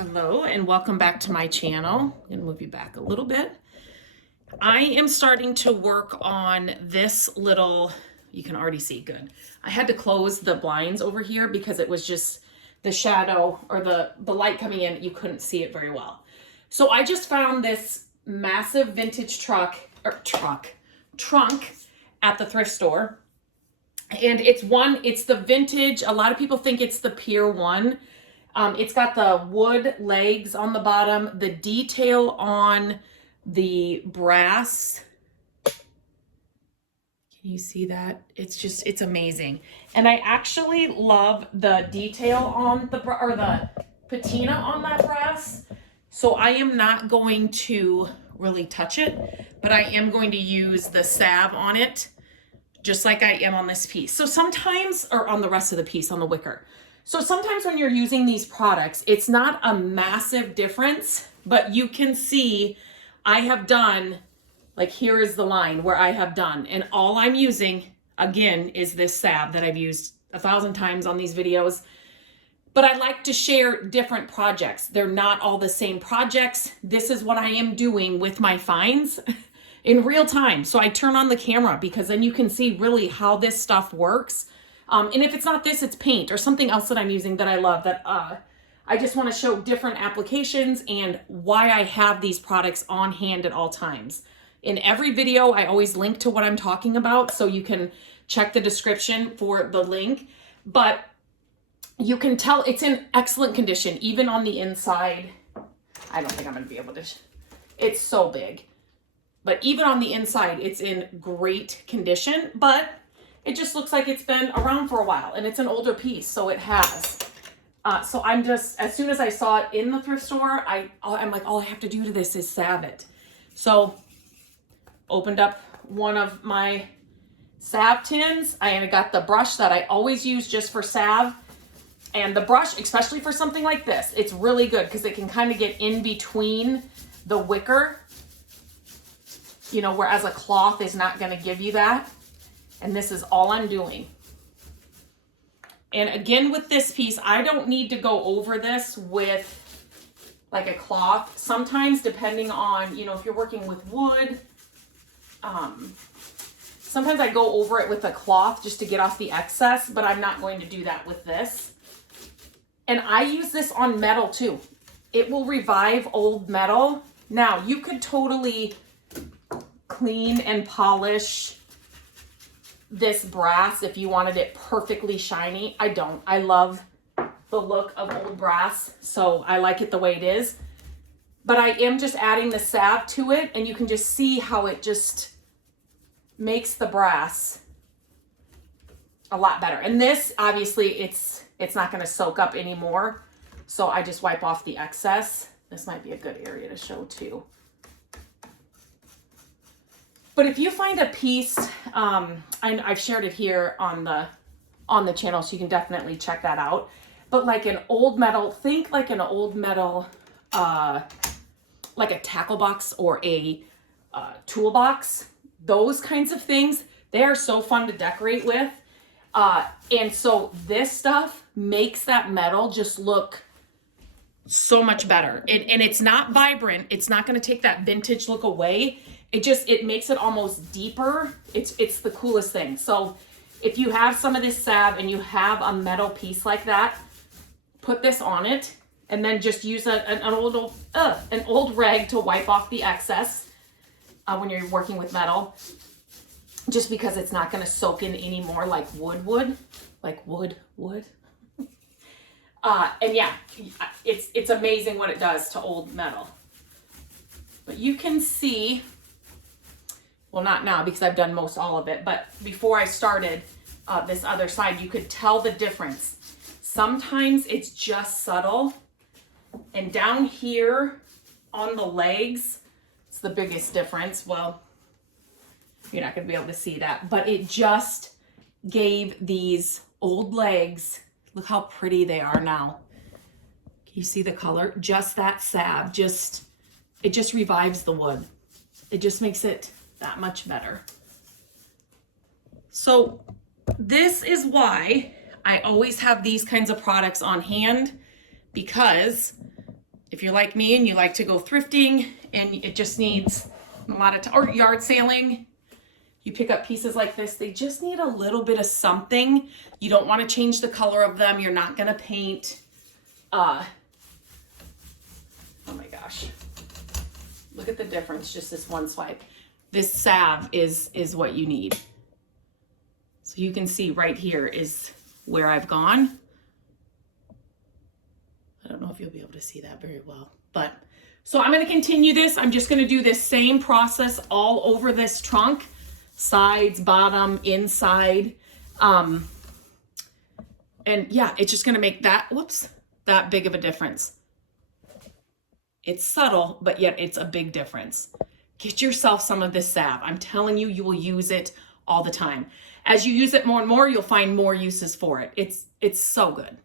Hello and welcome back to my channel. I'm gonna move you back a little bit. I am starting to work on this little, you can already see good. I had to close the blinds over here because it was just the shadow or the light coming in, you couldn't see it very well. So I just found this massive vintage trunk at the thrift store. And it's the vintage, a lot of people think it's the Pier 1. It's got the wood legs on the bottom, the detail on the brass. Can you see that? It's amazing. And I actually love the detail on the patina on that brass. So I am not going to really touch it, but I am going to use the salve on it, just like I am on this piece. So sometimes, or on the rest of the piece, on the wicker. So sometimes when you're using these products, it's not a massive difference, but you can see I have done, like here is the line where I have done, and all I'm using, again, is this salve that I've used 1,000 times on these videos. But I like to share different projects. They're not all the same projects. This is what I am doing with my finds in real time. So I turn on the camera because then you can see really how this stuff works. And if it's not this, it's paint or something else that I'm using that I love, that I just want to show different applications and why I have these products on hand at all times. In every video, I always link to what I'm talking about, so you can check the description for the link. But you can tell it's in excellent condition, even on the inside. I don't think I'm going to be able to, it's so big. But even on the inside, it's in great condition, but it just looks like it's been around for a while, and it's an older piece, so it has. So I'm just, as soon as I saw it in the thrift store, I'm like, all I have to do to this is salve it. So opened up one of my salve tins. I got the brush that I always use just for salve. And the brush, especially for something like this, it's really good because it can kind of get in between the wicker, you know, whereas a cloth is not going to give you that. And this is all I'm doing. And again, with this piece, I don't need to go over this with like a cloth. Sometimes, depending on, you know, if you're working with wood, sometimes I go over it with a cloth just to get off the excess, but I'm not going to do that with this. And I use this on metal too. It will revive old metal. Now, you could totally clean and polish this brass if you wanted it perfectly shiny. I don't. I love the look of old brass, so I like it the way it is. But I am just adding the salve to it, and you can just see how it just makes the brass a lot better. And this, obviously, it's not going to soak up anymore, so I just wipe off the excess. This might be a good area to show too. But if you find a piece, I've shared it here on the channel, so you can definitely check that out. But like an old metal, think like an old metal, like a tackle box or a toolbox. Those kinds of things, they are so fun to decorate with. And so this stuff makes that metal just look so much better. And it's not vibrant. It's not going to take that vintage look away. It makes it almost deeper. It's the coolest thing. So if you have some of this salve and you have a metal piece like that, put this on it and then just use an old rag to wipe off the excess when you're working with metal, just because it's not going to soak in anymore like wood would. And yeah, it's amazing what it does to old metal. But you can see, well, not now because I've done most all of it, but before I started this other side, you could tell the difference. Sometimes it's just subtle, and down here on the legs, it's the biggest difference. Well, you're not going to be able to see that, but it just gave these old legs, look how pretty they are now. Can you see the color? Just that salve, it just revives the wood. It just makes it that much better. So this is why I always have these kinds of products on hand, because If you're like me and you like to go thrifting and it just needs a lot of time, or yard sailing, you pick up pieces like this. They just need a little bit of something. You don't want to change the color of them. You're not going to paint. Oh my gosh. Look at the difference, just this one swipe. This salve is what you need. So you can see right here is where I've gone. I don't know if you'll be able to see that very well, but so I'm going to continue this. I'm just going to do this same process all over this trunk, sides, bottom, inside. And yeah, it's just going to make that, that big of a difference. It's subtle, but yet it's a big difference. Get yourself some of this salve. I'm telling you, you will use it all the time. As you use it more and more, you'll find more uses for it. It's so good.